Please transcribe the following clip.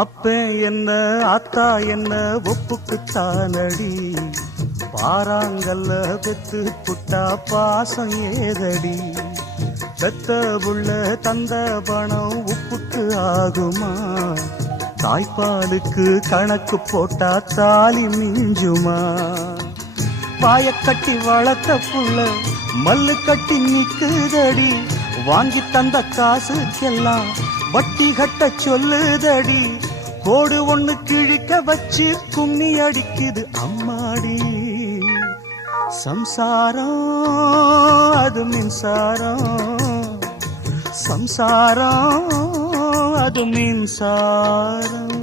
அப்ப என்ன ஆத்தா என்ன ஒப்புக்குத்தானடி, பாறாங்கல்ல பெத்து புட்டா பாசம் ஏதடி. பெத்த புள்ள தந்த பணம் உப்புக்கு ஆகுமா, தாய்ப்பாலுக்கு கணக்கு போட்டா தாலி மிஞ்சுமா. பாயக்கட்டி வளர்த்த புள்ள மல்லு கட்டி நிக்குதடி, வாங்கி தந்த காசுக்கெல்லாம் வட்டி கட்ட சொல்லுதடி. கோடு ஒண்ணு கிழிக்க வச்சு கும்மி அடிக்குது அம்மாடி. சம்சாரம் அது மின்சாரம், சம்சாரம் அது மின்சாரம்.